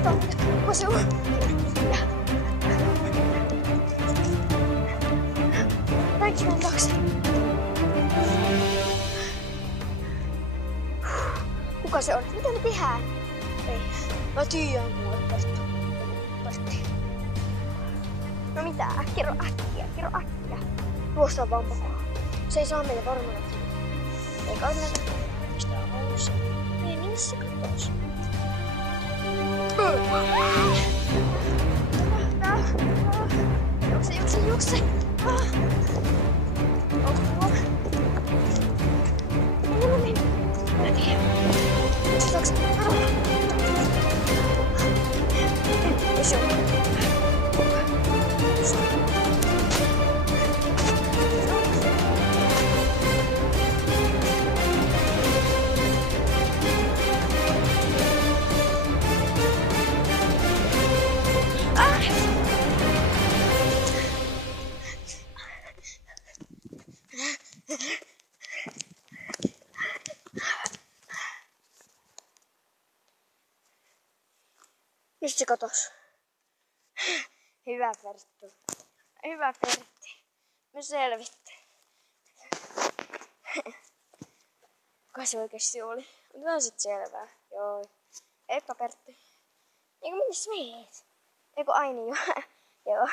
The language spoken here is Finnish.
tapahtuu nyt? Kuka se on? Kaikki meni taakse. Kuka se on? Mitä me tehdään? Ei. Mä tiedän kuule, Pertti. No mitä? Kerro äkkiä. Tuossa on vampako. Se ei saa meille varmaan. Ei kai näitä. Mistä on alussa? Ei, minne se katos? Juokse. No niin. Mä tiedän. Juokse. Nyt se katos. Hyvä Pertti. Me selvitte. Kuka se oikeesti oli? Otetaan sit selvää. Joo. Heippa Pertti. Eiku minne sä meet? Eiku aini jo. Joo.